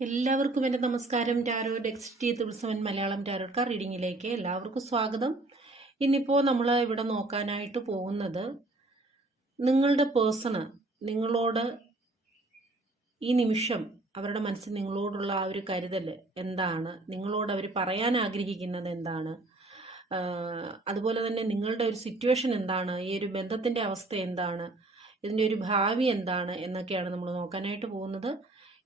എല്ലാവർക്കും എന്റെ നമസ്കാരം. ടാരോ ഡെക്സ്റ്റി തുൾസവൻ മലയാളം ടാരോക്കാർ റീഡിങ്ങിലേക്ക് എല്ലാവർക്കും സ്വാഗതം. ഇന്നിപ്പോൾ നമ്മൾ ഇവിടെ നോക്കാനായിട്ട് പോകുന്നത് നിങ്ങളുടെ പേഴ്സണ് നിങ്ങളോട് ഈ നിമിഷം അവരുടെ മനസ്സിൽ നിങ്ങളോടുള്ള ആ ഒരു കരുതൽ എന്താണ്? നിങ്ങളോട് അവർ പറയാൻ ആഗ്രഹിക്കുന്നത് എന്താണ്? അതുപോലെ തന്നെ നിങ്ങളുടെ ഒരു സിറ്റുവേഷൻ എന്താണ്? ഈ ഒരു ബന്ധത്തിന്റെ അവസ്ഥ എന്താണ്? ഇതിന്റെ ഒരു ഭാവി എന്താണ്? എന്നൊക്കെയാണ് നമ്മൾ നോക്കാനായിട്ട് പോകുന്നത്.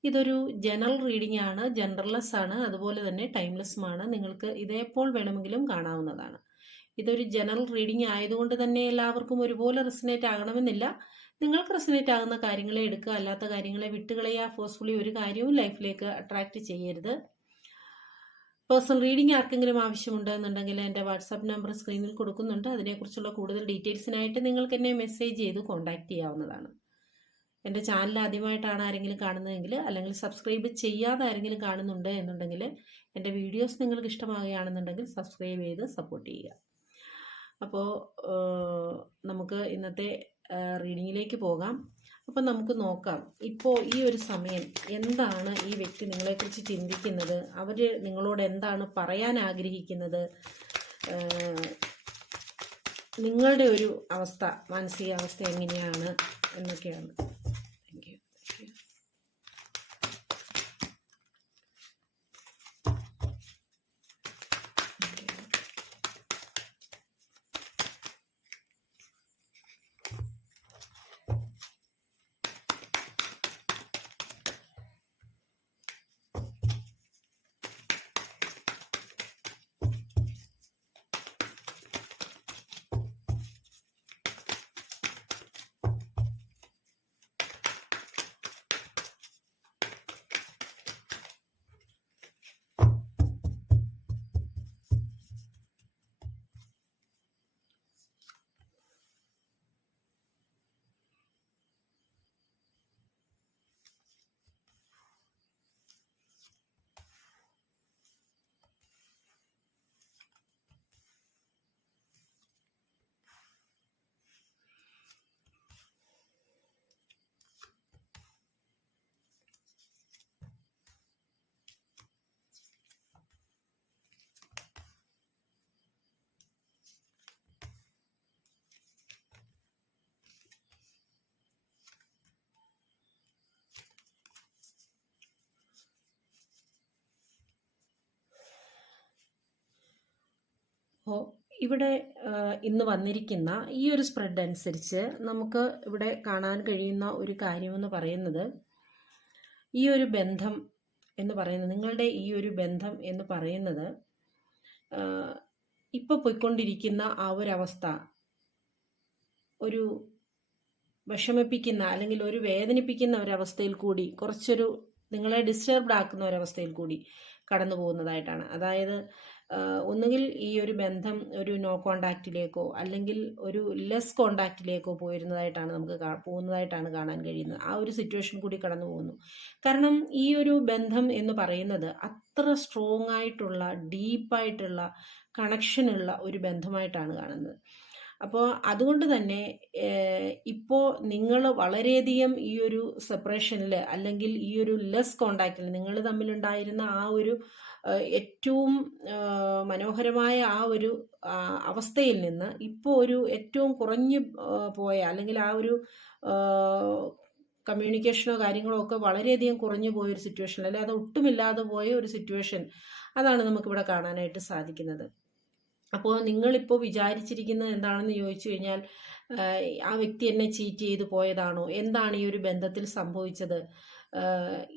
ഇതൊരു ജനറൽ റീഡിംഗ് ആണ് ജനറൽലെസ് ആണ് അതുപോലെ തന്നെ ടൈംലെസ്സുമാണ് നിങ്ങൾക്ക് ഇതേപ്പോൾ വേണമെങ്കിലും കാണാവുന്നതാണ്. ഇതൊരു ജനറൽ റീഡിംഗ് ആയതുകൊണ്ട് തന്നെ എല്ലാവർക്കും ഒരുപോലെ റെസിനേറ്റ് ആകണമെന്നില്ല. നിങ്ങൾക്ക് റെസിനേറ്റ് ആകുന്ന കാര്യങ്ങളെ എടുക്കുക അല്ലാത്ത കാര്യങ്ങളെ വിട്ടുകളയുക ഫോഴ്സ്ഫുള്ളി ഒരു കാര്യവും ലൈഫിലേക്ക് അട്രാക്റ്റ് ചെയ്യരുത്. പേഴ്സണൽ റീഡിംഗ് ആർക്കെങ്കിലും ആവശ്യമുണ്ടെന്നുണ്ടെങ്കിൽ എന്റെ വാട്സാപ്പ് നമ്പർ സ്ക്രീനിൽ കൊടുക്കുന്നുണ്ട്. അതിനെക്കുറിച്ചുള്ള കൂടുതൽ ഡീറ്റെയിൽസിനായിട്ട് നിങ്ങൾക്ക് എന്നെ മെസ്സേജ് ചെയ്ത് കോൺടാക്ട് ചെയ്യാവുന്നതാണ്. എന്റെ ചാനൽ ആദ്യമായിട്ടാണ് ആരെങ്കിലും കാണുന്നതെങ്കിൽ അല്ലെങ്കിൽ സബ്സ്ക്രൈബ് ചെയ്യാതെ ആരെങ്കിലും കാണുന്നുണ്ട് എന്നുണ്ടെങ്കിൽ എന്റെ വീഡിയോസ് നിങ്ങൾക്ക് ഇഷ്ടമാകുകയാണെന്നുണ്ടെങ്കിൽ സബ്സ്ക്രൈബ് ചെയ്ത് സപ്പോർട്ട് ചെയ്യുക. അപ്പോൾ നമുക്ക് ഇന്നത്തെ റീഡിങ്ങിലേക്ക് പോകാം. അപ്പം നമുക്ക് നോക്കാം. ഇപ്പോൾ ഈ ഒരു സമയം എന്താണ് ഈ വ്യക്തി നിങ്ങളെക്കുറിച്ച് ചിന്തിക്കുന്നത്? അവർ നിങ്ങളോട് എന്താണ് പറയാൻ ആഗ്രഹിക്കുന്നത്? നിങ്ങളുടെ ഒരു അവസ്ഥ മാനസികാവസ്ഥ എങ്ങനെയാണ് എന്നൊക്കെയാണ്. അപ്പോൾ ഇവിടെ ഇന്ന് വന്നിരിക്കുന്ന ഈ ഒരു സ്പ്രെഡ് അനുസരിച്ച് നമുക്ക് ഇവിടെ കാണാൻ കഴിയുന്ന ഒരു കാര്യമെന്ന് പറയുന്നത് ഈ ഒരു ബന്ധം എന്ന് പറയുന്നത് നിങ്ങളുടെ ഈ ഒരു ബന്ധം എന്ന് പറയുന്നത് ഇപ്പോൾ പോയിക്കൊണ്ടിരിക്കുന്ന ആ ഒരവസ്ഥ ഒരു വിഷമിപ്പിക്കുന്ന അല്ലെങ്കിൽ ഒരു വേദനിപ്പിക്കുന്ന ഒരവസ്ഥയിൽ കൂടി കുറച്ചൊരു നിങ്ങളെ ഡിസ്റ്റർബ്ഡ് ആക്കുന്ന ഒരവസ്ഥയിൽ കൂടി കടന്നു പോകുന്നതായിട്ടാണ് അതായത് ഒന്നുകിൽ ഈ ഒരു ബന്ധം ഒരു നോ കോണ്ടാക്റ്റിലേക്കോ അല്ലെങ്കിൽ ഒരു ലെസ് കോണ്ടാക്റ്റിലേക്കോ പോയിരുന്നതായിട്ടാണ് നമുക്ക് പോകുന്നതായിട്ടാണ് കാണാൻ കഴിയുന്നത്. ആ ഒരു സിറ്റുവേഷൻ കൂടി കടന്നു പോകുന്നു. കാരണം ഈ ഒരു ബന്ധം എന്ന് പറയുന്നത് അത്ര സ്ട്രോങ് ആയിട്ടുള്ള ഡീപ്പായിട്ടുള്ള കണക്ഷനുള്ള ഒരു ബന്ധമായിട്ടാണ് കാണുന്നത്. അപ്പോൾ അതുകൊണ്ട് തന്നെ ഇപ്പോൾ നിങ്ങൾ വളരെയധികം ഈ ഒരു സെപ്പറേഷനിൽ അല്ലെങ്കിൽ ഈ ഒരു ലെസ് കോണ്ടാക്റ്റിൽ നിങ്ങൾ തമ്മിലുണ്ടായിരുന്ന ആ ഒരു ഏറ്റവും മനോഹരമായ ആ ഒരു അവസ്ഥയിൽ നിന്ന് ഇപ്പോൾ ഒരു ഏറ്റവും കുറഞ്ഞു പോയ അല്ലെങ്കിൽ ആ ഒരു കമ്മ്യൂണിക്കേഷനോ കാര്യങ്ങളോ ഒക്കെ വളരെയധികം കുറഞ്ഞു പോയ ഒരു സിറ്റുവേഷൻ അത് ഒട്ടുമില്ലാതെ പോയ ഒരു സിറ്റുവേഷൻ അതാണ് നമുക്കിവിടെ കാണാനായിട്ട് സാധിക്കുന്നത്. അപ്പോൾ നിങ്ങളിപ്പോൾ വിചാരിച്ചിരിക്കുന്നത് എന്താണെന്ന് ചോദിച്ചു കഴിഞ്ഞാൽ ആ വ്യക്തി എന്നെ ചീറ്റ് ചെയ്ത് പോയതാണോ? എന്താണ് ഈ ഒരു ബന്ധത്തിൽ സംഭവിച്ചത്?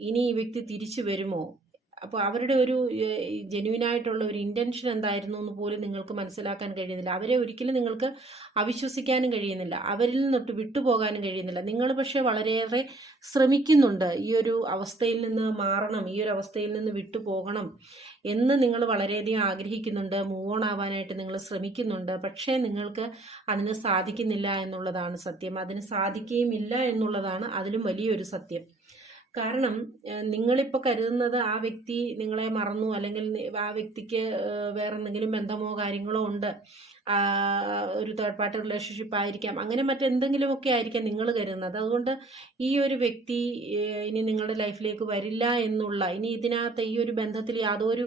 ഇനി ഈ വ്യക്തി തിരിച്ചു വരുമോ? അപ്പോൾ അവരുടെ ഒരു ജെന്യുവിനായിട്ടുള്ള ഒരു ഇന്റൻഷൻ എന്തായിരുന്നു എന്ന് പോലും നിങ്ങൾക്ക് മനസ്സിലാക്കാൻ കഴിയുന്നില്ല. അവരെ ഒരിക്കലും നിങ്ങൾക്ക് അവിശ്വസിക്കാനും കഴിയുന്നില്ല. അവരിൽ നിന്നിട്ട് വിട്ടുപോകാനും കഴിയുന്നില്ല. നിങ്ങൾ പക്ഷേ വളരെയേറെ ശ്രമിക്കുന്നുണ്ട്. ഈ ഒരു അവസ്ഥയിൽ നിന്ന് മാറണം ഈ ഒരു അവസ്ഥയിൽ നിന്ന് വിട്ടുപോകണം എന്ന് നിങ്ങൾ വളരെയധികം ആഗ്രഹിക്കുന്നുണ്ട്. മൂവ് ഓൺ ആവാനായിട്ട് നിങ്ങൾ ശ്രമിക്കുന്നുണ്ട്. പക്ഷേ നിങ്ങൾക്ക് അതിന് സാധിക്കുന്നില്ല എന്നുള്ളതാണ് സത്യം. അതിന് സാധിക്കുകയും ഇല്ല എന്നുള്ളതാണ് അതിലും വലിയൊരു സത്യം. കാരണം നിങ്ങളിപ്പോൾ കരുതുന്നത് ആ വ്യക്തി നിങ്ങളെ മറന്നു അല്ലെങ്കിൽ ആ വ്യക്തിക്ക് വേറെ എന്തെങ്കിലും ബന്ധമോ കാര്യങ്ങളോ ഉണ്ട് ഒരു തേർഡ് പാർട്ടി റിലേഷൻഷിപ്പ് ആയിരിക്കാം അങ്ങനെ മറ്റെന്തെങ്കിലുമൊക്കെ ആയിരിക്കാം നിങ്ങൾ കരുതുന്നത്. അതുകൊണ്ട് ഈ ഒരു വ്യക്തി ഇനി നിങ്ങളുടെ ലൈഫിലേക്ക് വരില്ല എന്നുള്ള ഇനി ഇതിനകത്ത് ഈ ഒരു ബന്ധത്തിൽ യാതൊരു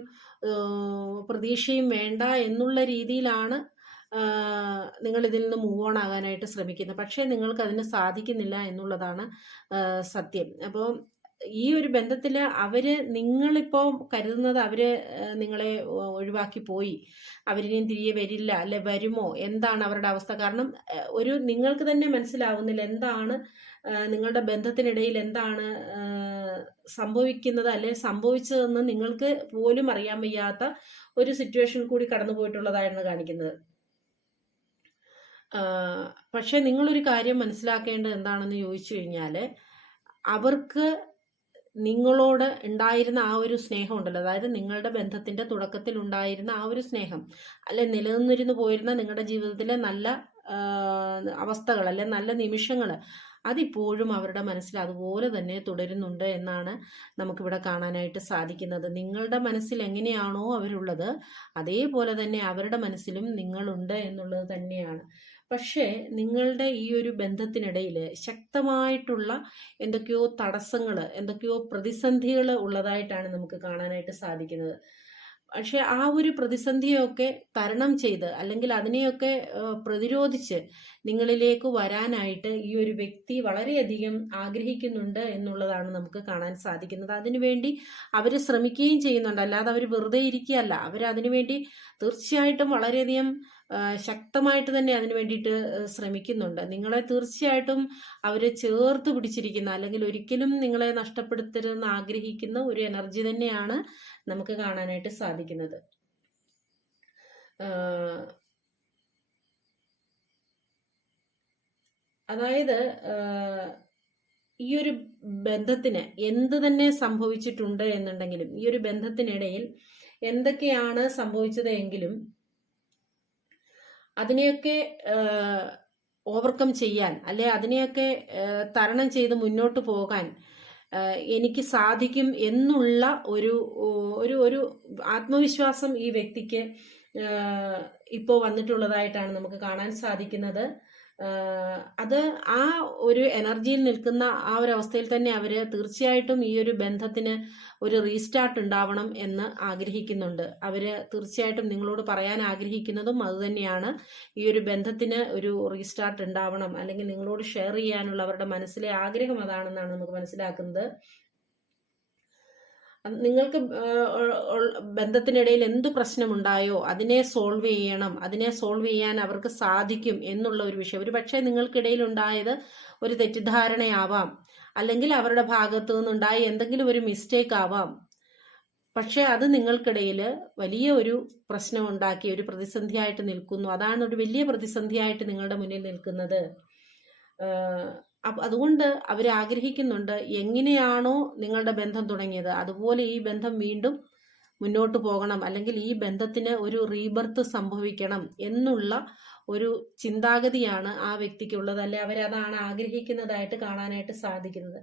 പ്രതീക്ഷയും വേണ്ട എന്നുള്ള രീതിയിലാണ് നിങ്ങൾ ഇതിൽ നിന്ന് മൂവ് ഓൺ ആകാനായിട്ട് ശ്രമിക്കുന്നത്. പക്ഷേ നിങ്ങൾക്ക് അതിന് സാധിക്കുന്നില്ല എന്നുള്ളതാണ് സത്യം. അപ്പോൾ ഈ ഒരു ബന്ധത്തിൽ അവർ നിങ്ങളിപ്പോൾ കരുതുന്നത് അവർ നിങ്ങളെ ഒഴിവാക്കി പോയി. അവരിനിയും തിരികെ വരില്ല അല്ലെ വരുമോ? എന്താണ് അവരുടെ അവസ്ഥ? കാരണം ഒരു നിങ്ങൾക്ക് തന്നെ മനസ്സിലാവുന്നില്ല എന്താണ് നിങ്ങളുടെ ബന്ധത്തിനിടയിൽ എന്താണ് സംഭവിക്കുന്നത് അല്ലെ സംഭവിച്ചതെന്ന് നിങ്ങൾക്ക് പോലും അറിയാൻ വയ്യാത്ത ഒരു സിറ്റുവേഷൻ കൂടി കടന്നു പോയിട്ടുള്ളതായാണ് കാണിക്കുന്നത്. പക്ഷേ നിങ്ങളൊരു കാര്യം മനസ്സിലാക്കേണ്ടത് എന്താണെന്ന് ചോദിച്ചു കഴിഞ്ഞാൽ അവർക്ക് നിങ്ങളോട് ഉണ്ടായിരുന്ന ആ ഒരു സ്നേഹം ഉണ്ടല്ലോ അതായത് നിങ്ങളുടെ ബന്ധത്തിന്റെ തുടക്കത്തിൽ ഉണ്ടായിരുന്ന ആ ഒരു സ്നേഹം. അല്ലെ നിലനിന്നിരുന്നു പോയിരുന്ന നിങ്ങളുടെ ജീവിതത്തിലെ നല്ല അവസ്ഥകൾ അല്ലെ നല്ല നിമിഷങ്ങൾ അതിപ്പോഴും അവരുടെ മനസ്സിൽ അതുപോലെ തന്നെ തുടരുന്നുണ്ട് എന്നാണ് നമുക്കിവിടെ കാണാനായിട്ട് സാധിക്കുന്നത്. നിങ്ങളുടെ മനസ്സിൽ എങ്ങനെയാണോ അവരുള്ളത് അതേപോലെ തന്നെ അവരുടെ മനസ്സിലും നിങ്ങളുണ്ട് എന്നുള്ളത് തന്നെയാണ്. പക്ഷേ നിങ്ങളുടെ ഈ ഒരു ബന്ധത്തിനിടയിൽ ശക്തമായിട്ടുള്ള എന്തൊക്കെയോ തടസ്സങ്ങൾ എന്തൊക്കെയോ പ്രതിസന്ധികൾ ഉള്ളതായിട്ടാണ് നമുക്ക് കാണാനായിട്ട് സാധിക്കുന്നത്. പക്ഷെ ആ ഒരു പ്രതിസന്ധിയൊക്കെ തരണം ചെയ്ത് അല്ലെങ്കിൽ അതിനെയൊക്കെ പ്രതിരോധിച്ച് നിങ്ങളിലേക്ക് വരാനായിട്ട് ഈ ഒരു വ്യക്തി വളരെയധികം ആഗ്രഹിക്കുന്നുണ്ട് എന്നുള്ളതാണ് നമുക്ക് കാണാൻ സാധിക്കുന്നത്. അതിനുവേണ്ടി അവർ ശ്രമിക്കുകയും ചെയ്യുന്നുണ്ട്. അല്ലാതെ അവർ വെറുതെ ഇരിക്കുകയല്ല. അവർ അതിനുവേണ്ടി തീർച്ചയായിട്ടും വളരെയധികം ശക്തമായിട്ട് തന്നെ അതിന് വേണ്ടിയിട്ട് ശ്രമിക്കുന്നുണ്ട്. നിങ്ങളെ തീർച്ചയായിട്ടും അവരെ ചേർത്ത് പിടിച്ചിരിക്കുന്ന അല്ലെങ്കിൽ ഒരിക്കലും നിങ്ങളെ നഷ്ടപ്പെടുത്തരുതെന്ന് ആഗ്രഹിക്കുന്ന ഒരു എനർജി തന്നെയാണ് നമുക്ക് കാണാനായിട്ട് സാധിക്കുന്നത്. അതായത് ഈ ഒരു ബന്ധത്തിന് എന്ത് തന്നെ സംഭവിച്ചിട്ടുണ്ട് എന്നുണ്ടെങ്കിലും ഈ ഒരു ബന്ധത്തിനിടയിൽ എന്തൊക്കെയാണ് സംഭവിച്ചത് എങ്കിലും അതിനെയൊക്കെ ഓവർകം ചെയ്യാൻ അല്ലെ അതിനെയൊക്കെ തരണം ചെയ്ത് മുന്നോട്ട് പോകാൻ എനിക്ക് സാധിക്കും എന്നുള്ള ഒരു ഒരു ഒരു ആത്മവിശ്വാസം ഈ വ്യക്തിക്ക് ഇപ്പോൾ വന്നിട്ടുള്ളതായിട്ടാണ് നമുക്ക് കാണാൻ സാധിക്കുന്നത്. അത് ആ ഒരു എനർജിയിൽ നിൽക്കുന്ന ആ ഒരു അവസ്ഥയിൽ തന്നെ അവർ തീർച്ചയായിട്ടും ഈ ഒരു ബന്ധത്തിന് ഒരു റീസ്റ്റാർട്ട് ഉണ്ടാവണം എന്ന് ആഗ്രഹിക്കുന്നുണ്ട്. അവർ തീർച്ചയായിട്ടും നിങ്ങളോട് പറയാൻ ആഗ്രഹിക്കുന്നതും അതുതന്നെയാണ് ഈ ഒരു ബന്ധത്തിന് ഒരു റീസ്റ്റാർട്ട് ഉണ്ടാവണം അല്ലെങ്കിൽ നിങ്ങളോട് ഷെയർ ചെയ്യാനുള്ള അവരുടെ മനസ്സിലെ ആഗ്രഹം അതാണെന്നാണ് നമുക്ക് മനസ്സിലാക്കുന്നത്. നിങ്ങൾക്ക് ബന്ധത്തിനിടയിൽ എന്ത് പ്രശ്നമുണ്ടായോ അതിനെ സോൾവ് ചെയ്യണം. അതിനെ സോൾവ് ചെയ്യാൻ അവർക്ക് സാധിക്കും എന്നുള്ള ഒരു വിഷയം. ഒരു പക്ഷേ നിങ്ങൾക്കിടയിൽ ഉണ്ടായത് ഒരു തെറ്റിദ്ധാരണയാവാം. അല്ലെങ്കിൽ അവരുടെ ഭാഗത്തു നിന്നുണ്ടായ എന്തെങ്കിലും ഒരു മിസ്റ്റേക്ക് ആവാം. പക്ഷേ അത് നിങ്ങൾക്കിടയിൽ വലിയ ഒരു പ്രശ്നം ഉണ്ടാക്കി ഒരു പ്രതിസന്ധിയായിട്ട് നിൽക്കുന്നു. അതാണ് ഒരു വലിയ പ്രതിസന്ധിയായിട്ട് നിങ്ങളുടെ മുന്നിൽ നിൽക്കുന്നത്. അതുകൊണ്ട് അവർ ആഗ്രഹിക്കുന്നുണ്ട് എങ്ങനെയാണോ നിങ്ങളുടെ ബന്ധം തുടങ്ങിയത്. അതുപോലെ ഈ ബന്ധം വീണ്ടും മുന്നോട്ട് പോകണം. അല്ലെങ്കിൽ ഈ ബന്ധത്തിന് ഒരു റീബർത്ത് സംഭവിക്കണം എന്നുള്ള ഒരു ചിന്താഗതിയാണ് ആ വ്യക്തിക്കുള്ളത്. അല്ലെ അവരതാണ് ആഗ്രഹിക്കുന്നതായിട്ട് കാണാനായിട്ട് സാധിക്കുന്നത്.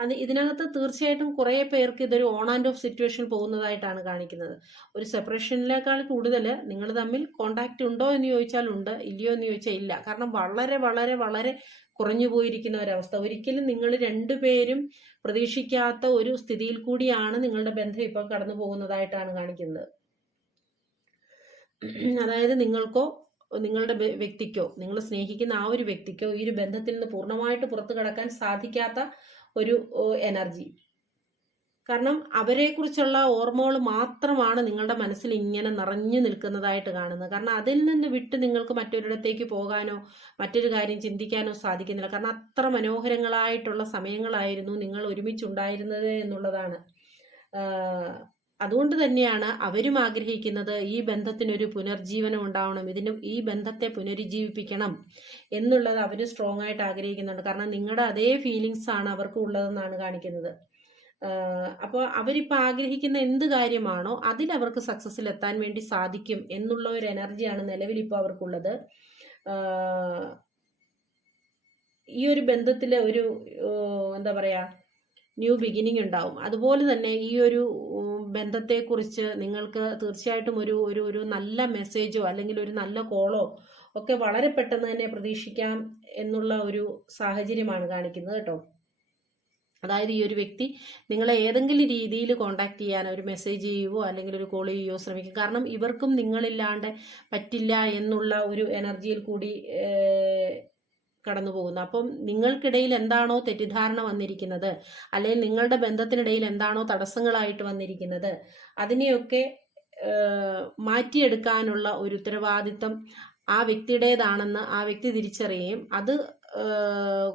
അത് ഇതിനകത്ത് തീർച്ചയായിട്ടും കുറേ പേർക്ക് ഇതൊരു ഓൺ ആൻഡ് ഓഫ് സിറ്റുവേഷൻ പോകുന്നതായിട്ടാണ് കാണിക്കുന്നത്. ഒരു സെപ്പറേഷനിലേക്കാൾ കൂടുതൽ നിങ്ങൾ തമ്മിൽ കോണ്ടാക്റ്റ് ഉണ്ടോ എന്ന് ചോദിച്ചാൽ ഉണ്ട്. ഇല്ലയോ എന്ന് ചോദിച്ചാൽ ഇല്ല. കാരണം വളരെ വളരെ വളരെ കുറഞ്ഞു പോയിരിക്കുന്ന ഒരവസ്ഥ. ഒരിക്കലും നിങ്ങൾ രണ്ടുപേരും പ്രതീക്ഷിക്കാത്ത ഒരു സ്ഥിതിയിൽ കൂടിയാണ് നിങ്ങളുടെ ബന്ധം ഇപ്പോൾ കടന്നു പോകുന്നതായിട്ടാണ് കാണിക്കുന്നത്. അതായത് നിങ്ങൾക്കോ നിങ്ങളുടെ വ്യക്തിക്കോ നിങ്ങൾ സ്നേഹിക്കുന്ന ആ ഒരു വ്യക്തിക്കോ ഈ ഒരു ബന്ധത്തിൽ നിന്ന് പൂർണമായിട്ട് പുറത്തു കടക്കാൻ സാധിക്കാത്ത ഒരു എനർജി. കാരണം അവരെക്കുറിച്ചുള്ള ഓർമ്മകൾ മാത്രമാണ് നിങ്ങളുടെ മനസ്സിൽ ഇങ്ങനെ നിറഞ്ഞു നിൽക്കുന്നതായിട്ട് കാണുന്നത്. കാരണം അതിൽ നിന്ന് വിട്ട് നിങ്ങൾക്ക് മറ്റൊരിടത്തേക്ക് പോകാനോ മറ്റൊരു കാര്യം ചിന്തിക്കാനോ സാധിക്കുന്നില്ല. കാരണം അത്ര മനോഹരങ്ങളായിട്ടുള്ള സമയങ്ങളായിരുന്നു നിങ്ങൾ ഒരുമിച്ചുണ്ടായിരുന്നത് എന്നുള്ളതാണ്. അതുകൊണ്ട് തന്നെയാണ് അവരും ആഗ്രഹിക്കുന്നത് ഈ ബന്ധത്തിനൊരു പുനർജീവനം ഉണ്ടാവണം ഇതിന് ഈ ബന്ധത്തെ പുനരുജ്ജീവിപ്പിക്കണം എന്നുള്ളത് അവർ സ്ട്രോങ് ആയിട്ട് ആഗ്രഹിക്കുന്നുണ്ട്. കാരണം നിങ്ങളുടെ അതേ ഫീലിങ്സ് ആണ് അവർക്ക് ഉള്ളതെന്നാണ് കാണിക്കുന്നത്. അപ്പോൾ അവരിപ്പോൾ ആഗ്രഹിക്കുന്ന എന്ത് കാര്യമാണോ അതിൽ അവർക്ക് സക്സസ്സിൽ എത്താൻ വേണ്ടി സാധിക്കും എന്നുള്ള ഒരു എനർജിയാണ് നിലവിൽ ഇപ്പോൾ അവർക്കുള്ളത്. ഈ ഒരു ബന്ധത്തിൽ ഒരു എന്താ പറയുക ന്യൂ ബിഗിനിങ് ഉണ്ടാവും. അതുപോലെ തന്നെ ഈ ഒരു ബന്ധത്തെക്കുറിച്ച് നിങ്ങൾക്ക് തീർച്ചയായിട്ടും ഒരു ഒരു ഒരു നല്ല മെസ്സേജോ അല്ലെങ്കിൽ ഒരു നല്ല കോളോ ഒക്കെ വളരെ പെട്ടെന്ന് തന്നെ പ്രതീക്ഷിക്കാം എന്നുള്ള ഒരു സാഹചര്യമാണ് കാണിക്കുന്നത് കേട്ടോ. അതായത് ഈ ഒരു വ്യക്തി നിങ്ങളെ ഏതെങ്കിലും രീതിയിൽ കോണ്ടാക്ട് ചെയ്യാൻ ഒരു മെസ്സേജ് ചെയ്യുവോ അല്ലെങ്കിൽ ഒരു കോൾ ചെയ്യുവോ ശ്രമിക്കും. കാരണം ഇവർക്കും നിങ്ങളില്ലാണ്ട് പറ്റില്ല എന്നുള്ള ഒരു എനർജിയിൽ കൂടി കടന്നു പോകുന്നു അപ്പം നിങ്ങൾക്കിടയിൽ എന്താണോ തെറ്റിദ്ധാരണ വന്നിരിക്കുന്നത് അല്ലെങ്കിൽ നിങ്ങളുടെ ബന്ധത്തിനിടയിൽ എന്താണോ തടസ്സങ്ങളായിട്ട് വന്നിരിക്കുന്നത് അതിനെയൊക്കെ മാറ്റിയെടുക്കാനുള്ള ഒരു ഉത്തരവാദിത്തം ആ വ്യക്തിയുടേതാണെന്ന് ആ വ്യക്തി തിരിച്ചറിയുകയും അത്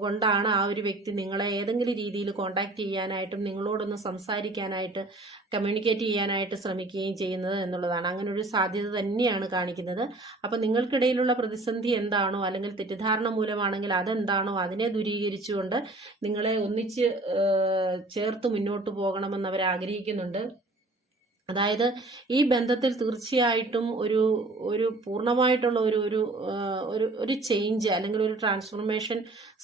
കൊണ്ടാണ് ആ ഒരു വ്യക്തി നിങ്ങളെ ഏതെങ്കിലും രീതിയിൽ കോണ്ടാക്ട് ചെയ്യാനായിട്ടും നിങ്ങളോടൊന്ന് സംസാരിക്കാനായിട്ട് കമ്മ്യൂണിക്കേറ്റ് ചെയ്യാനായിട്ട് ശ്രമിക്കുകയും ചെയ്യുന്നത് എന്നുള്ളതാണ്. അങ്ങനെ ഒരു സാധ്യത തന്നെയാണ് കാണിക്കുന്നത്. അപ്പം നിങ്ങൾക്കിടയിലുള്ള പ്രതിസന്ധി എന്താണോ അല്ലെങ്കിൽ തെറ്റിദ്ധാരണ മൂലമാണെങ്കിൽ അതെന്താണോ അതിനെ ദൂരീകരിച്ചുകൊണ്ട് നിങ്ങളെ ഒന്നിച്ച് ചേർത്ത് മുന്നോട്ട് പോകണമെന്ന് അവർ ആഗ്രഹിക്കുന്നുണ്ട്. അതായത് ഈ ബന്ധത്തിൽ തീർച്ചയായിട്ടും ഒരു ഒരു പൂർണമായിട്ടുള്ള ഒരു ഒരു ഒരു ഒരു ചേഞ്ച് അല്ലെങ്കിൽ ഒരു ട്രാൻസ്ഫോർമേഷൻ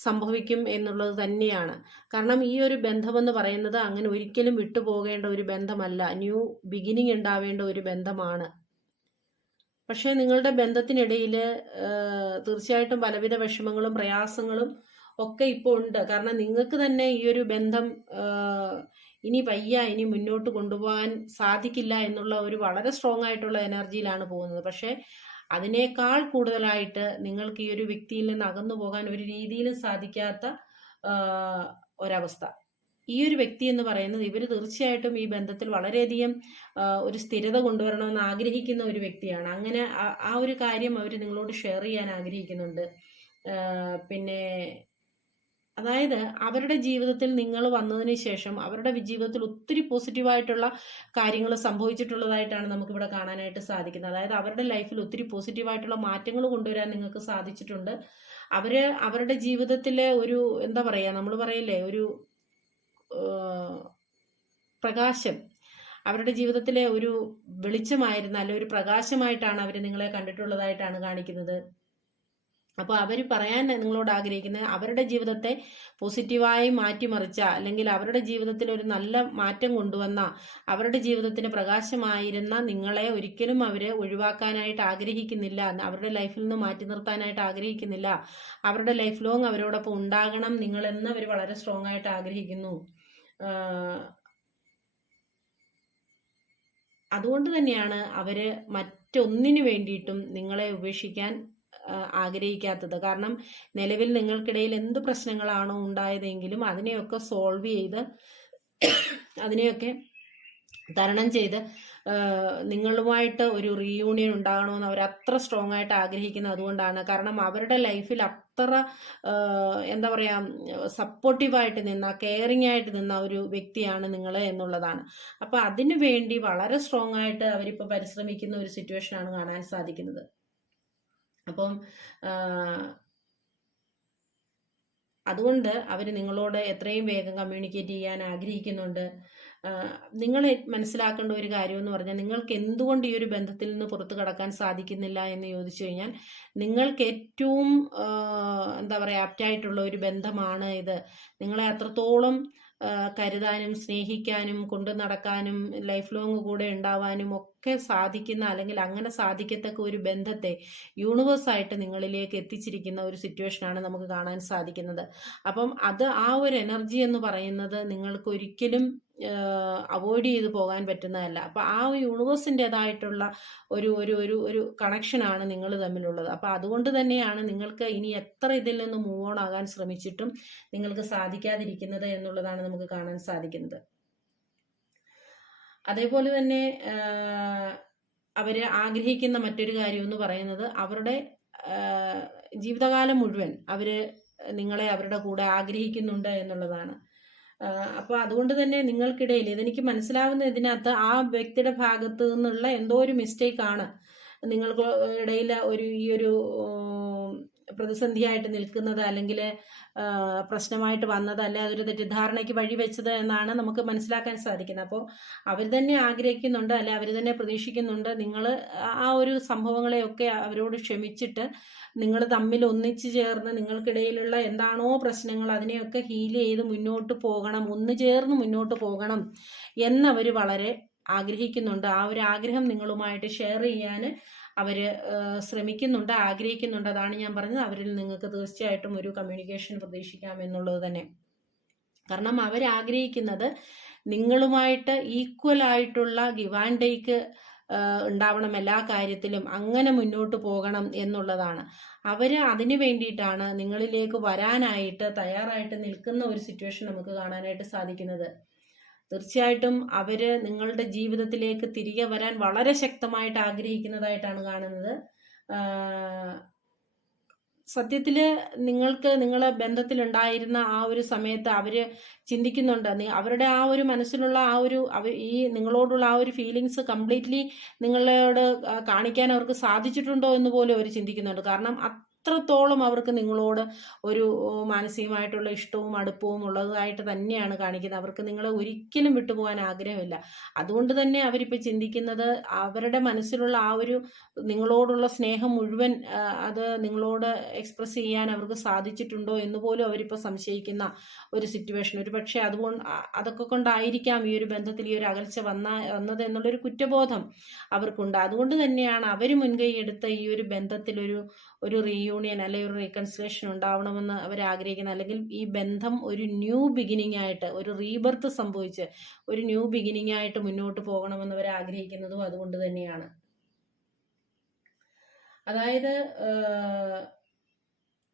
സംഭവിക്കും എന്നുള്ളത് തന്നെയാണ്. കാരണം ഈ ഒരു ബന്ധമെന്ന് പറയുന്നത് അങ്ങനെ ഒരിക്കലും വിട്ടുപോകേണ്ട ഒരു ബന്ധമല്ല. ന്യൂ ബിഗിനിങ് ഉണ്ടാവേണ്ട ഒരു ബന്ധമാണ്. പക്ഷേ നിങ്ങളുടെ ബന്ധത്തിനിടയിൽ തീർച്ചയായിട്ടും പലവിധ വിഷമങ്ങളും പ്രയാസങ്ങളും ഒക്കെ ഇപ്പോൾ ഉണ്ട്. കാരണം നിങ്ങൾക്ക് തന്നെ ഈ ഒരു ബന്ധം ഇനി വയ്യ ഇനി മുന്നോട്ട് കൊണ്ടുപോകാൻ സാധിക്കില്ല എന്നുള്ള ഒരു വളരെ സ്ട്രോങ് ആയിട്ടുള്ള എനർജിയിലാണ് പോകുന്നത്. പക്ഷേ അതിനേക്കാൾ കൂടുതലായിട്ട് നിങ്ങൾക്ക് ഈ ഒരു വ്യക്തിയിൽ നിന്ന് അകന്നു പോകാൻ ഒരു രീതിയിലും സാധിക്കാത്ത ഒരവസ്ഥ. ഈ ഒരു വ്യക്തി എന്ന് പറയുന്നത് ഇവർ തീർച്ചയായിട്ടും ഈ ബന്ധത്തിൽ വളരെയധികം ഒരു സ്ഥിരത കൊണ്ടുവരണമെന്ന് ആഗ്രഹിക്കുന്ന ഒരു വ്യക്തിയാണ്. അങ്ങനെ ആ ഒരു കാര്യം അവർ നിങ്ങളോട് ഷെയർ ചെയ്യാൻ ആഗ്രഹിക്കുന്നുണ്ട്. പിന്നെ അതായത് അവരുടെ ജീവിതത്തിൽ നിങ്ങൾ വന്നതിന് ശേഷം അവരുടെ ജീവിതത്തിൽ ഒത്തിരി പോസിറ്റീവായിട്ടുള്ള കാര്യങ്ങൾ സംഭവിച്ചിട്ടുള്ളതായിട്ടാണ് നമുക്കിവിടെ കാണാനായിട്ട് സാധിക്കുന്നത്. അതായത് അവരുടെ ലൈഫിൽ ഒത്തിരി പോസിറ്റീവായിട്ടുള്ള മാറ്റങ്ങൾ കൊണ്ടുവരാൻ നിങ്ങൾക്ക് സാധിച്ചിട്ടുണ്ട്. അവർ അവരുടെ ജീവിതത്തിലെ ഒരു എന്താ പറയുക നമ്മൾ പറയില്ലേ ഒരു പ്രകാശം. അവരുടെ ജീവിതത്തിലെ ഒരു വെളിച്ചമായിരുന്ന ഒരു പ്രകാശമായിട്ടാണ് അവർ നിങ്ങളെ കണ്ടിട്ടുള്ളതായിട്ടാണ് കാണിക്കുന്നത്. അപ്പോൾ അവർ പറയാൻ നിങ്ങളോട് ആഗ്രഹിക്കുന്നത് അവരുടെ ജീവിതത്തെ പോസിറ്റീവായി മാറ്റിമറിച്ച അല്ലെങ്കിൽ അവരുടെ ജീവിതത്തിൽ ഒരു നല്ല മാറ്റം കൊണ്ടുവന്ന അവരുടെ ജീവിതത്തിന് പ്രകാശമായിരുന്ന നിങ്ങളെ ഒരിക്കലും അവർ ഒഴിവാക്കാനായിട്ട് ആഗ്രഹിക്കുന്നില്ല അവരുടെ ലൈഫിൽ നിന്ന് മാറ്റി നിർത്താനായിട്ട് ആഗ്രഹിക്കുന്നില്ല. അവരുടെ ലൈഫ് ലോങ് അവരോടൊപ്പം ഉണ്ടാകണം നിങ്ങളെന്ന് അവർ വളരെ സ്ട്രോങ് ആയിട്ട് ആഗ്രഹിക്കുന്നു. അതുകൊണ്ട് തന്നെയാണ് അവർ മറ്റൊന്നിനു വേണ്ടിയിട്ടും നിങ്ങളെ ഉപേക്ഷിക്കാൻ ആഗ്രഹിക്കാത്തത്. കാരണം നിലവിൽ നിങ്ങൾക്കിടയിൽ എന്ത് പ്രശ്നങ്ങളാണോ ഉണ്ടായതെങ്കിലും അതിനെയൊക്കെ സോൾവ് ചെയ്ത് അതിനെയൊക്കെ തരണം ചെയ്ത് നിങ്ങളുമായിട്ട് ഒരു റീയൂണിയൻ ഉണ്ടാകണമെന്ന് അവർ അത്ര സ്ട്രോങ് ആയിട്ട് ആഗ്രഹിക്കുന്നത് അതുകൊണ്ടാണ്. കാരണം അവരുടെ ലൈഫിൽ അത്ര എന്താ പറയുക സപ്പോർട്ടീവായിട്ട് നിന്ന കെയറിങ് ആയിട്ട് നിന്ന ഒരു വ്യക്തിയാണ് നിങ്ങൾ എന്നുള്ളതാണ്. അപ്പോൾ അതിനു വേണ്ടി വളരെ സ്ട്രോങ് ആയിട്ട് അവരിപ്പോൾ പരിശ്രമിക്കുന്ന ഒരു സിറ്റുവേഷനാണ് കാണാൻ സാധിക്കുന്നത്. അപ്പം അതുകൊണ്ട് അവർ നിങ്ങളോട് എത്രയും വേഗം കമ്മ്യൂണിക്കേറ്റ് ചെയ്യാൻ ആഗ്രഹിക്കുന്നുണ്ട്. നിങ്ങൾ മനസ്സിലാക്കേണ്ട ഒരു കാര്യം എന്ന് പറഞ്ഞാൽ നിങ്ങൾക്ക് എന്തുകൊണ്ട് ഈ ഒരു ബന്ധത്തിൽ നിന്ന് പുറത്തു കടക്കാൻ സാധിക്കുന്നില്ല എന്ന് ചോദിച്ചു കഴിഞ്ഞാൽ നിങ്ങൾക്ക് ഏറ്റവും എന്താ പറയുക ആപ്റ്റായിട്ടുള്ള ഒരു ബന്ധമാണ് ഇത്. നിങ്ങളെ അത്രത്തോളം കരുതാനും സ്നേഹിക്കാനും കൊണ്ടു നടക്കാനും ലൈഫ് ലോങ് കൂടെ ഉണ്ടാവാനും ഒക്കെ സാധിക്കുന്ന അല്ലെങ്കിൽ അങ്ങനെ സാധിക്കത്തക്ക ഒരു ബന്ധത്തെ യൂണിവേഴ്സായിട്ട് നിങ്ങളിലേക്ക് എത്തിച്ചിരിക്കുന്ന ഒരു സിറ്റുവേഷനാണ് നമുക്ക് കാണാൻ സാധിക്കുന്നത്. അപ്പം അത് ആ ഒരു എനർജി എന്ന് പറയുന്നത് നിങ്ങൾക്ക് ഒരിക്കലും അവോയ്ഡ് ചെയ്ത് പോകാൻ പറ്റുന്നതല്ല. അപ്പോൾ ആ യൂണിവേഴ്സിന്റെതായിട്ടുള്ള ഒരു ഒരു ഒരു ഒരു കണക്ഷനാണ് നിങ്ങൾ തമ്മിലുള്ളത്. അപ്പോൾ അതുകൊണ്ട് തന്നെയാണ് നിങ്ങൾക്ക് ഇനി എത്ര ഇതിൽ നിന്ന് മൂവ് ഓൺ ആകാൻ ശ്രമിച്ചിട്ടും നിങ്ങൾക്ക് സാധിക്കാതിരിക്കുന്നത് എന്നുള്ളതാണ് നമുക്ക് കാണാൻ സാധിക്കുന്നത്. അതേപോലെ തന്നെ അവർ ആഗ്രഹിക്കുന്ന മറ്റൊരു കാര്യം എന്ന് പറയുന്നത് അവരുടെ ജീവിതകാലം മുഴുവൻ അവർ നിങ്ങളെ അവരുടെ കൂടെ ആഗ്രഹിക്കുന്നുണ്ട് എന്നുള്ളതാണ്. അപ്പോൾ അതുകൊണ്ട് തന്നെ നിങ്ങൾക്കിടയിൽ ഇതെനിക്ക് മനസ്സിലാവുന്ന ഇതിനകത്ത് ആ വ്യക്തിയുടെ ഭാഗത്തു നിന്നുള്ള എന്തോ ഒരു മിസ്റ്റേക്ക് ആണ്. നിങ്ങൾക്ക് ഇടയിൽ ഒരു ഈ ഒരു പ്രതിസന്ധിയായിട്ട് നിൽക്കുന്നത് അല്ലെങ്കിൽ പ്രശ്നമായിട്ട് വന്നത് അല്ലെ അതൊരു തെറ്റിദ്ധാരണയ്ക്ക് വഴിവെച്ചത് എന്നാണ് നമുക്ക് മനസ്സിലാക്കാൻ സാധിക്കുന്നത്. അപ്പോൾ അവർ തന്നെ ആഗ്രഹിക്കുന്നുണ്ട് അല്ലെ അവർ തന്നെ പ്രതീക്ഷിക്കുന്നുണ്ട് നിങ്ങൾ ആ ഒരു സംഭവങ്ങളെയൊക്കെ അവരോട് ക്ഷമിച്ചിട്ട് നിങ്ങൾ തമ്മിൽ ഒന്നിച്ചു ചേർന്ന് നിങ്ങൾക്കിടയിലുള്ള എന്താണോ പ്രശ്നങ്ങൾ അതിനെയൊക്കെ ഹീൽ ചെയ്ത് മുന്നോട്ട് പോകണം ഒന്ന് ചേർന്ന് മുന്നോട്ട് പോകണം എന്നവർ വളരെ ആഗ്രഹിക്കുന്നുണ്ട്. ആ ഒരു ആഗ്രഹം നിങ്ങളുമായിട്ട് ഷെയർ ചെയ്യാൻ അവർ ശ്രമിക്കുന്നുണ്ട് ആഗ്രഹിക്കുന്നുണ്ട്. അതാണ് ഞാൻ പറഞ്ഞത്. അവരിൽ നിങ്ങൾക്ക് തീർച്ചയായിട്ടും ഒരു കമ്മ്യൂണിക്കേഷൻ പ്രതീക്ഷിക്കാം എന്നുള്ളത് തന്നെ. കാരണം അവരാഗ്രഹിക്കുന്നത് നിങ്ങളുമായിട്ട് ഈക്വൽ ആയിട്ടുള്ള ഗിവ് ആൻഡ് ടേക്ക് ഉണ്ടാവണം എല്ലാ കാര്യത്തിലും. അങ്ങനെ മുന്നോട്ട് പോകണം എന്നുള്ളതാണ്. അവർ അതിനു വേണ്ടിയിട്ടാണ് നിങ്ങളിലേക്ക് വരാനായിട്ട് തയ്യാറായിട്ട് നിൽക്കുന്ന ഒരു സിറ്റുവേഷൻ നമുക്ക് കാണാനായിട്ട് സാധിക്കുന്നത്. തീർച്ചയായിട്ടും അവർ നിങ്ങളുടെ ജീവിതത്തിലേക്ക് തിരികെ വരാൻ വളരെ ശക്തമായിട്ട് ആഗ്രഹിക്കുന്നതായിട്ടാണ് കാണുന്നത്. സത്യത്തിൽ നിങ്ങൾക്ക് നിങ്ങളെ ബന്ധത്തിലുണ്ടായിരുന്ന ആ ഒരു സമയത്ത് അവർ ചിന്തിക്കുന്നുണ്ട്. അവരുടെ ആ ഒരു മനസ്സിലുള്ള ആ ഒരു ഈ നിങ്ങളോടുള്ള ആ ഒരു ഫീലിങ്സ് കംപ്ലീറ്റ്ലി നിങ്ങളോട് കാണിക്കാൻ അവർക്ക് സാധിച്ചിട്ടുണ്ടോ എന്ന് പോലും അവർ ചിന്തിക്കുന്നുണ്ട്. കാരണം അത്രത്തോളം അവർക്ക് നിങ്ങളോട് ഒരു മാനസികമായിട്ടുള്ള ഇഷ്ടവും അടുപ്പവും ഉള്ളതായിട്ട് തന്നെയാണ് കാണിക്കുന്നത്. അവർക്ക് നിങ്ങളെ ഒരിക്കലും വിട്ടുപോകാൻ ആഗ്രഹമില്ല. അതുകൊണ്ട് തന്നെ അവരിപ്പോൾ ചിന്തിക്കുന്നത് അവരുടെ മനസ്സിലുള്ള ആ ഒരു നിങ്ങളോടുള്ള സ്നേഹം മുഴുവൻ അത് നിങ്ങളോട് എക്സ്പ്രസ് ചെയ്യാൻ അവർക്ക് സാധിച്ചിട്ടുണ്ടോ എന്ന് പോലും അവരിപ്പോൾ സംശയിക്കുന്ന ഒരു സിറ്റുവേഷൻ. ഒരു പക്ഷേ അതുകൊണ്ട് അതൊക്കെ കൊണ്ടായിരിക്കാം ഈ ഒരു ബന്ധത്തിൽ ഈ ഒരു അകൽച്ച വന്ന വന്നത് എന്നുള്ളൊരു കുറ്റബോധം അവർക്കുണ്ട്. അതുകൊണ്ട് തന്നെയാണ് അവർ മുൻകൈ എടുത്ത ഈ ഒരു ബന്ധത്തിൽ ഒരു റീയൂണിയൻ അല്ലെങ്കിൽ ഒരു റീകൺസിലേഷൻ ഉണ്ടാവണമെന്ന് അവർ ആഗ്രഹിക്കുന്ന. അല്ലെങ്കിൽ ഈ ബന്ധം ഒരു ന്യൂ ബിഗിനിങ് ആയിട്ട് ഒരു റീബർത്ത് സംഭവിച്ച് ഒരു ന്യൂ ബിഗിനിങ് ആയിട്ട് മുന്നോട്ട് പോകണമെന്ന് അവർ ആഗ്രഹിക്കുന്നതും അതുകൊണ്ട് തന്നെയാണ്. അതായത്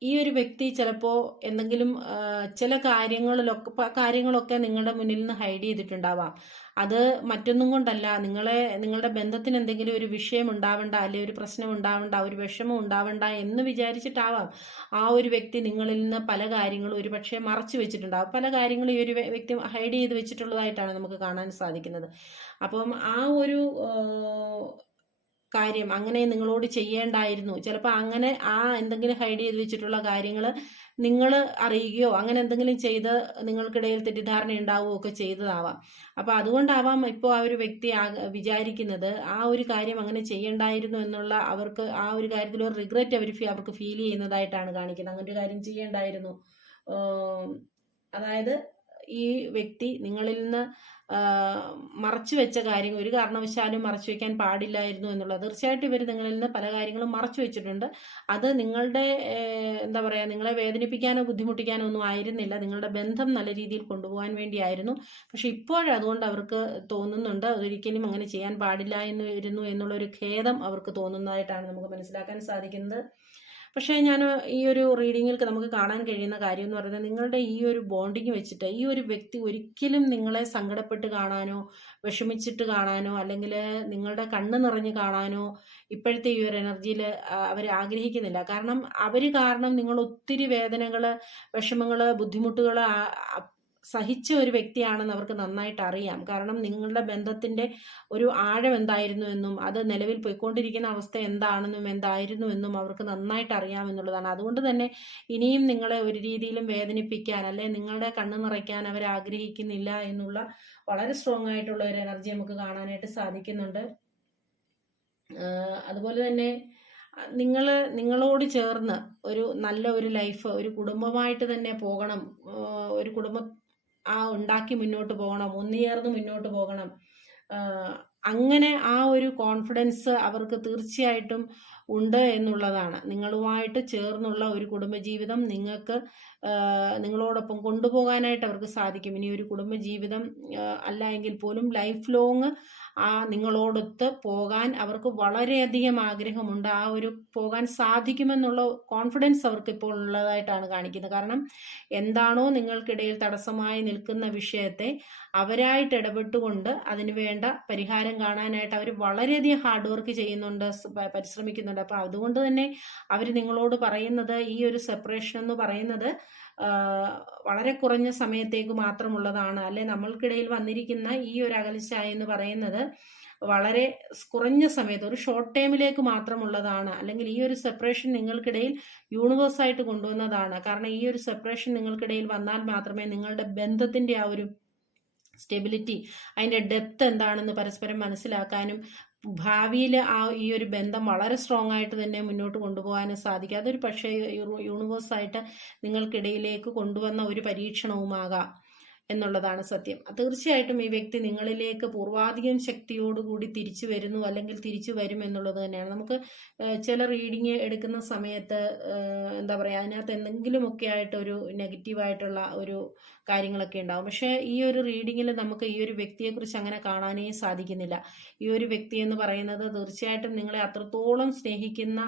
ഈ ഒരു വ്യക്തി ചിലപ്പോൾ എന്തെങ്കിലും ചില കാര്യങ്ങളിലൊക്കെ കാര്യങ്ങളൊക്കെ നിങ്ങളുടെ മുന്നിൽ നിന്ന് ഹൈഡ് ചെയ്തിട്ടുണ്ടാവാം. അത് മറ്റൊന്നും കൊണ്ടല്ല. നിങ്ങളെ നിങ്ങളുടെ ബന്ധത്തിന് എന്തെങ്കിലും ഒരു വിഷയം ഉണ്ടാവണ്ട അല്ലെങ്കിൽ ഒരു പ്രശ്നം ഉണ്ടാവണ്ട ഒരു വിഷമം ഉണ്ടാവണ്ട എന്ന് വിചാരിച്ചിട്ടാവാം ആ ഒരു വ്യക്തി നിങ്ങളിൽ നിന്ന് പല കാര്യങ്ങളും ഒരു പക്ഷേ മറച്ചു വെച്ചിട്ടുണ്ടാവും. പല കാര്യങ്ങളും ഈ ഒരു വ്യക്തി ഹൈഡ് ചെയ്ത് വെച്ചിട്ടുള്ളതായിട്ടാണ് നമുക്ക് കാണാൻ സാധിക്കുന്നത്. അപ്പം ആ ഒരു കാര്യം അങ്ങനെ നിങ്ങളോട് ചെയ്യേണ്ടായിരുന്നു. ചിലപ്പോൾ അങ്ങനെ ആ എന്തെങ്കിലും ഹൈഡ് ചെയ്ത് വെച്ചിട്ടുള്ള കാര്യങ്ങൾ നിങ്ങൾ അറിയുകയോ അങ്ങനെ എന്തെങ്കിലും ചെയ്ത് നിങ്ങൾക്കിടയിൽ തെറ്റിദ്ധാരണ ഉണ്ടാവുകയോ ഒക്കെ ചെയ്തതാവാം. അപ്പോൾ അതുകൊണ്ടാവാം ഇപ്പോൾ ആ ഒരു വ്യക്തി വിചാരിക്കുന്നത് ആ ഒരു കാര്യം അങ്ങനെ ചെയ്യേണ്ടായിരുന്നു എന്നുള്ള അവർക്ക് ആ ഒരു കാര്യത്തിൽ ഒരു റിഗ്രറ്റ് അവർ അവർക്ക് ഫീൽ ചെയ്യുന്നതായിട്ടാണ് കാണിക്കുന്നത്. അങ്ങനെ ഒരു കാര്യം ചെയ്യേണ്ടായിരുന്നു. അതായത് ഈ വ്യക്തി നിങ്ങളിൽ നിന്ന് മറച്ചു വെച്ച കാര്യങ്ങൾ ഒരു കാരണവശാലും മറച്ചു വെക്കാൻ പാടില്ലായിരുന്നു എന്നുള്ളത്. തീർച്ചയായിട്ടും ഇവർ നിങ്ങളിൽ നിന്ന് പല കാര്യങ്ങളും മറച്ചു വെച്ചിട്ടുണ്ട്. അത് നിങ്ങളുടെ എന്താ പറയുക നിങ്ങളെ വേദനിപ്പിക്കാനോ ബുദ്ധിമുട്ടിക്കാനോ ഒന്നും ആയിരുന്നില്ല. നിങ്ങളുടെ ബന്ധം നല്ല രീതിയിൽ കൊണ്ടുപോകാൻ വേണ്ടിയായിരുന്നു. പക്ഷെ ഇപ്പോഴതുകൊണ്ട് അവർക്ക് തോന്നുന്നുണ്ട്. അതൊരിക്കലും അങ്ങനെ ചെയ്യാൻ പാടില്ല എന്ന് വരുന്നു എന്നുള്ളൊരു ഖേദം അവർക്ക് തോന്നുന്നതായിട്ടാണ് നമുക്ക് മനസ്സിലാക്കാൻ സാധിക്കുന്നത്. പക്ഷേ ഞാൻ ഈ ഒരു റീഡിങ്ങിൽ നമുക്ക് കാണാൻ കഴിയുന്ന കാര്യം എന്ന് പറയുന്നത് നിങ്ങളുടെ ഈ ഒരു ബോണ്ടിങ് വെച്ചിട്ട് ഈ ഒരു വ്യക്തി ഒരിക്കലും നിങ്ങളെ സങ്കടപ്പെട്ട് കാണാനോ വിഷമിച്ചിട്ട് കാണാനോ അല്ലെങ്കിൽ നിങ്ങളുടെ കണ്ണ് നിറഞ്ഞ് കാണാനോ ഇപ്പോഴത്തെ ഈ ഒരു എനർജിയിൽ അവർ ആഗ്രഹിക്കുന്നില്ല. കാരണം അവർ കാരണം നിങ്ങൾ ഒത്തിരി വേദനകൾ വിഷമങ്ങൾ ബുദ്ധിമുട്ടുകൾ സഹിച്ച ഒരു വ്യക്തിയാണെന്ന് അവർക്ക് നന്നായിട്ട് അറിയാം. കാരണം നിങ്ങളുടെ ബന്ധത്തിന്റെ ഒരു ആഴം എന്തായിരുന്നു എന്നും അത് നിലവിൽ പോയിക്കൊണ്ടിരിക്കുന്ന അവസ്ഥ എന്താണെന്നും എന്തായിരുന്നു എന്നും അവർക്ക് നന്നായിട്ട് അറിയാമെന്നുള്ളതാണ് അതുകൊണ്ട് തന്നെ ഇനിയും നിങ്ങളെ ഒരു രീതിയിലും വേദനിപ്പിക്കാൻ അല്ലെ നിങ്ങളുടെ കണ്ണു നിറയ്ക്കാൻ അവർ ആഗ്രഹിക്കുന്നില്ല എന്നുള്ള വളരെ സ്ട്രോങ് ആയിട്ടുള്ള ഒരു എനർജി നമുക്ക് കാണാനായിട്ട് സാധിക്കുന്നുണ്ട്. അതുപോലെ തന്നെ നിങ്ങൾ നിങ്ങളോട് ചേർന്ന് ഒരു നല്ല ഒരു ലൈഫ് ഒരു കുടുംബമായിട്ട് തന്നെ പോകണം. ഒരു കുടുംബ ആ ഉണ്ടാക്കി മുന്നോട്ട് പോകണം ഒന്നുചേർന്ന് മുന്നോട്ട് പോകണം. അങ്ങനെ ആ ഒരു കോൺഫിഡൻസ് അവർക്ക് തീർച്ചയായിട്ടും ഉണ്ട് എന്നുള്ളതാണ്. നിങ്ങളുമായിട്ട് ചേർന്നുള്ള ഒരു കുടുംബജീവിതം നിങ്ങൾക്ക് നിങ്ങളോടൊപ്പം കൊണ്ടുപോകാനായിട്ട് അവർക്ക് സാധിക്കും. ഇനി ഒരു കുടുംബജീവിതം അല്ല എങ്കിൽ പോലും ലൈഫ് ലോങ് ആ നിങ്ങളോടൊത്ത് പോകാൻ അവർക്ക് വളരെയധികം ആഗ്രഹമുണ്ട്. ആ ഒരു പോകാൻ സാധിക്കുമെന്നുള്ള കോൺഫിഡൻസ് അവർക്ക് ഇപ്പോൾ ഉള്ളതായിട്ടാണ് കാണിക്കുന്നത്. കാരണം എന്താണോ നിങ്ങൾക്കിടയിൽ തടസ്സമായി നിൽക്കുന്ന വിഷയത്തെ അവരായിട്ട് ഇടപെട്ടുകൊണ്ട് അതിന് വേണ്ട പരിഹാരം കാണാനായിട്ട് അവർ വളരെയധികം ഹാർഡ് വർക്ക് ചെയ്യുന്നുണ്ട് പരിശ്രമിക്കുന്നുണ്ട്. അപ്പോൾ അതുകൊണ്ട് തന്നെ അവർ നിങ്ങളോട് പറയുന്നത് ഈ ഒരു സെപ്പറേഷൻ എന്ന് പറയുന്നത് വളരെ കുറഞ്ഞ സമയത്തേക്ക് മാത്രമുള്ളതാണ്. അല്ലെ നമ്മൾക്കിടയിൽ വന്നിരിക്കുന്ന ഈ ഒരു അകലിച്ച എന്ന് പറയുന്നത് വളരെ കുറഞ്ഞ സമയത്ത് ഒരു ഷോർട്ട് ടൈമിലേക്ക് മാത്രമുള്ളതാണ്. അല്ലെങ്കിൽ ഈ ഒരു സെപ്പറേഷൻ നിങ്ങൾക്കിടയിൽ യൂണിവേഴ്സായിട്ട് കൊണ്ടുവന്നതാണ്. കാരണം ഈ ഒരു സെപ്പറേഷൻ നിങ്ങൾക്കിടയിൽ വന്നാൽ മാത്രമേ നിങ്ങളുടെ ബന്ധത്തിന്റെ ആ ഒരു സ്റ്റെബിലിറ്റി അതിന്റെ ഡെപ്ത് എന്താണെന്ന് പരസ്പരം മനസ്സിലാക്കാനും ഭാവിയിൽ ആ ഈ ഒരു ബന്ധം വളരെ സ്ട്രോങ് ആയിട്ട് തന്നെ മുന്നോട്ട് കൊണ്ടുപോകാനും സാധിക്കും. അതൊരു പക്ഷേ യൂണിവേഴ്സായിട്ട് നിങ്ങൾക്കിടയിലേക്ക് കൊണ്ടുവന്ന ഒരു പരീക്ഷണവുമാകാം. എന്നുള്ളതാണ് സത്യം. തീർച്ചയായിട്ടും ഈ വ്യക്തി നിങ്ങളിലേക്ക് പൂർവാധികം ശക്തിയോടുകൂടി തിരിച്ചു വരുന്നു അല്ലെങ്കിൽ തിരിച്ചു വരും എന്നുള്ളത് തന്നെയാണ്. നമുക്ക് ചില റീഡിങ് എടുക്കുന്ന സമയത്ത് എന്താ പറയുക അതിനകത്ത് എന്തെങ്കിലുമൊക്കെ ആയിട്ട് ഒരു നെഗറ്റീവായിട്ടുള്ള ഒരു കാര്യങ്ങളൊക്കെ ഉണ്ടാവും. പക്ഷേ ഈ ഒരു റീഡിങ്ങിൽ നമുക്ക് ഈ ഒരു വ്യക്തിയെക്കുറിച്ച് അങ്ങനെ കാണാനേ സാധിക്കുന്നില്ല. ഈ ഒരു വ്യക്തി എന്ന് പറയുന്നത് തീർച്ചയായിട്ടും നിങ്ങളെ അത്രത്തോളം സ്നേഹിക്കുന്ന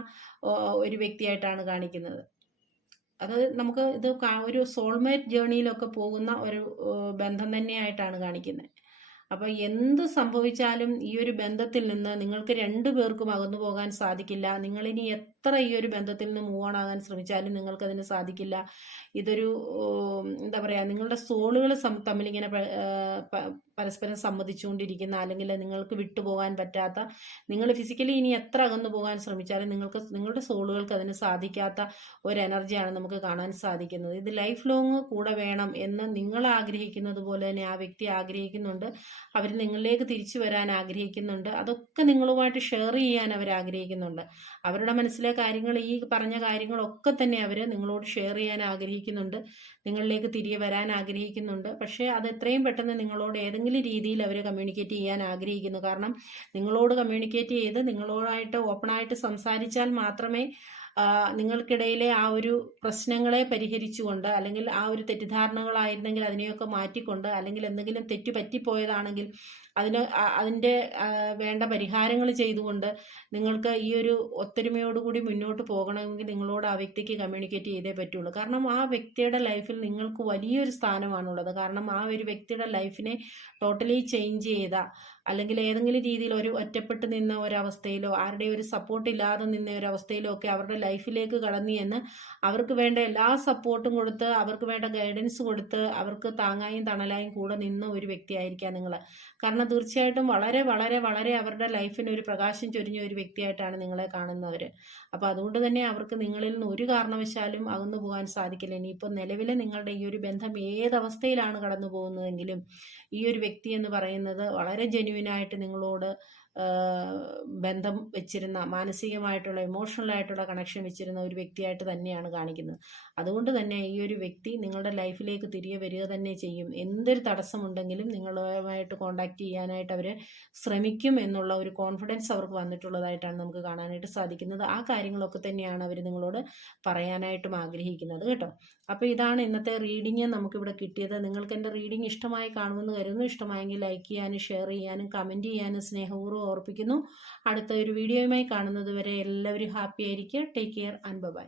ഒരു വ്യക്തിയായിട്ടാണ് കാണിക്കുന്നത്. അത് നമുക്ക് ഇത് ഒരു സോൾമേറ്റ് ജേണിയിലൊക്കെ പോകുന്ന ഒരു ബന്ധം തന്നെയായിട്ടാണ് കാണിക്കുന്നത് അപ്പോൾ എന്ത് സംഭവിച്ചാലും ഈ ഒരു ബന്ധത്തിൽ നിന്ന് നിങ്ങൾക്ക് രണ്ടു പേർക്കും അകന്നു പോകാൻ സാധിക്കില്ല. നിങ്ങൾ ഇനി എത്ര ഈ ഒരു ബന്ധത്തിൽ നിന്ന് മൂവ് ഓൺ ആകാൻ ശ്രമിച്ചാലും നിങ്ങൾക്കതിന് സാധിക്കില്ല. ഇതൊരു എന്താ പറയാ നിങ്ങളുടെ സോളുകൾ തമ്മിൽ ഇങ്ങനെ പരസ്പരം സമ്മതിച്ചുകൊണ്ടിരിക്കുന്ന അല്ലെങ്കിൽ നിങ്ങൾക്ക് വിട്ടുപോകാൻ പറ്റാത്ത നിങ്ങൾ ഫിസിക്കലി ഇനി എത്ര അകന്നു പോകാൻ ശ്രമിച്ചാലും നിങ്ങൾക്ക് നിങ്ങളുടെ സോളുകൾക്ക് അതിന് സാധിക്കാത്ത ഒരു എനർജിയാണ് നമുക്ക് കാണാൻ സാധിക്കുന്നത്. ഇത് ലൈഫ് ലോങ് കൂടെ വേണം എന്ന് നിങ്ങൾ ആഗ്രഹിക്കുന്നത് പോലെ തന്നെ ആ വ്യക്തി ആഗ്രഹിക്കുന്നുണ്ട്. അവർ നിങ്ങളിലേക്ക് തിരിച്ചു വരാൻ ആഗ്രഹിക്കുന്നുണ്ട്. അതൊക്കെ നിങ്ങളുമായിട്ട് ഷെയർ ചെയ്യാൻ അവർ ആഗ്രഹിക്കുന്നുണ്ട്. അവരുടെ മനസ്സിലെ കാര്യങ്ങൾ ഈ പറഞ്ഞ കാര്യങ്ങളൊക്കെ തന്നെ അവർ നിങ്ങളോട് ഷെയർ ചെയ്യാൻ ആഗ്രഹിക്കുന്നുണ്ട്. നിങ്ങളിലേക്ക് തിരികെ വരാൻ ആഗ്രഹിക്കുന്നുണ്ട്. പക്ഷേ അത് എത്രയും പെട്ടെന്ന് നിങ്ങളോട് ഏതെങ്കിലും രീതിയിൽ അവർ കമ്മ്യൂണിക്കേറ്റ് ചെയ്യാൻ ആഗ്രഹിക്കുന്നു. കാരണം നിങ്ങളോട് കമ്മ്യൂണിക്കേറ്റ് ചെയ്ത് നിങ്ങളോടായിട്ട് ഓപ്പണായിട്ട് സംസാരിച്ചാൽ മാത്രമേ നിങ്ങൾക്കിടയിലെ ആ ഒരു പ്രശ്നങ്ങളെ പരിഹരിച്ചുകൊണ്ട് അല്ലെങ്കിൽ ആ ഒരു തെറ്റിദ്ധാരണകളായിരുന്നെങ്കിൽ അതിനെയൊക്കെ മാറ്റിക്കൊണ്ട് അല്ലെങ്കിൽ എന്തെങ്കിലും തെറ്റു പറ്റിപ്പോയതാണെങ്കിൽ അതിന് അതിന്റെ വേണ്ട പരിഹാരങ്ങൾ ചെയ്തുകൊണ്ട് നിങ്ങൾക്ക് ഈ ഒരു ഒത്തൊരുമയോടുകൂടി മുന്നോട്ട് പോകണമെങ്കിൽ നിങ്ങളോട് ആ വ്യക്തിക്ക് കമ്മ്യൂണിക്കേറ്റ് ചെയ്തേ പറ്റുള്ളൂ. കാരണം ആ വ്യക്തിയുടെ ലൈഫിൽ നിങ്ങൾക്ക് വലിയൊരു സ്ഥാനമാണുള്ളത്. കാരണം ആ ഒരു വ്യക്തിയുടെ ലൈഫിനെ ടോട്ടലി ചേഞ്ച് ചെയ്ത അല്ലെങ്കിൽ ഏതെങ്കിലും രീതിയിൽ ഒരു ഒറ്റപ്പെട്ട് നിന്ന ഒരവസ്ഥയിലോ ആരുടെ ഒരു സപ്പോർട്ട് ഇല്ലാതെ നിന്ന ഒരവസ്ഥയിലോ ഒക്കെ അവരുടെ ലൈഫിലേക്ക് കടന്നു എന്ന് അവർക്ക് വേണ്ട എല്ലാ സപ്പോർട്ടും കൊടുത്ത് അവർക്ക് വേണ്ട ഗൈഡൻസ് കൊടുത്ത് അവർക്ക് താങ്ങായും തണലായും കൂടെ നിന്ന ഒരു വ്യക്തിയായിരിക്കാം നിങ്ങൾ കാരണം തീർച്ചയായിട്ടും വളരെ വളരെ വളരെ അവരുടെ ലൈഫിന് ഒരു പ്രകാശം ചൊരിഞ്ഞ ഒരു വ്യക്തിയായിട്ടാണ് നിങ്ങളെ കാണുന്നവർ അപ്പോൾ അതുകൊണ്ട് തന്നെ അവർക്ക് നിങ്ങളിൽ നിന്ന് ഒരു കാരണവശാലും അകന്നു പോകാൻ സാധിക്കില്ല. ഇനിയിപ്പോൾ നിലവിലെ നിങ്ങളുടെ ഈ ഒരു ബന്ധം ഏതവസ്ഥയിലാണ് കടന്നു പോകുന്നതെങ്കിലും ഈ ഒരു വ്യക്തി എന്ന് പറയുന്നത് വളരെ ജെന്യുവിനായിട്ട് നിങ്ങളോട് ബന്ധം വെച്ചിരുന്ന മാനസികമായിട്ടുള്ള ഇമോഷണൽ ആയിട്ടുള്ള കണക്ഷൻ വെച്ചിരുന്ന ഒരു വ്യക്തിയായിട്ട് തന്നെയാണ് കാണിക്കുന്നത്. അതുകൊണ്ട് തന്നെ ഈ ഒരു വ്യക്തി നിങ്ങളുടെ ലൈഫിലേക്ക് തിരികെ വരിക തന്നെ ചെയ്യും. എന്തൊരു തടസ്സമുണ്ടെങ്കിലും നിങ്ങളുമായിട്ട് കോണ്ടാക്ട് ചെയ്യാനായിട്ട് അവർ ശ്രമിക്കും എന്നുള്ള ഒരു കോൺഫിഡൻസ് അവർക്ക് വന്നിട്ടുള്ളതായിട്ടാണ് നമുക്ക് കാണാനായിട്ട് സാധിക്കുന്നത്. ആ കാര്യങ്ങളൊക്കെ തന്നെയാണ് അവർ നിങ്ങളോട് പറയാനായിട്ടും ആഗ്രഹിക്കുന്നത് കേട്ടോ. അപ്പോൾ ഇതാണ് ഇന്നത്തെ റീഡിങ് നമുക്കിവിടെ കിട്ടിയത്. നിങ്ങൾക്ക് എന്റെ റീഡിങ് ഇഷ്ടമായി കാണുമെന്ന് കരുതുന്നു. ഇഷ്ടമായെങ്കിൽ ലൈക്ക് ചെയ്യാനും ഷെയർ ചെയ്യാനും കമന്റ് ചെയ്യാനും സ്നേഹപൂർവം ഓർപ്പിക്കുന്നു. അടുത്ത ഒരു വീഡിയോയുമായി കാണുന്നത് വരെ എല്ലാവരും ഹാപ്പി ആയിരിക്കുക. Take care and by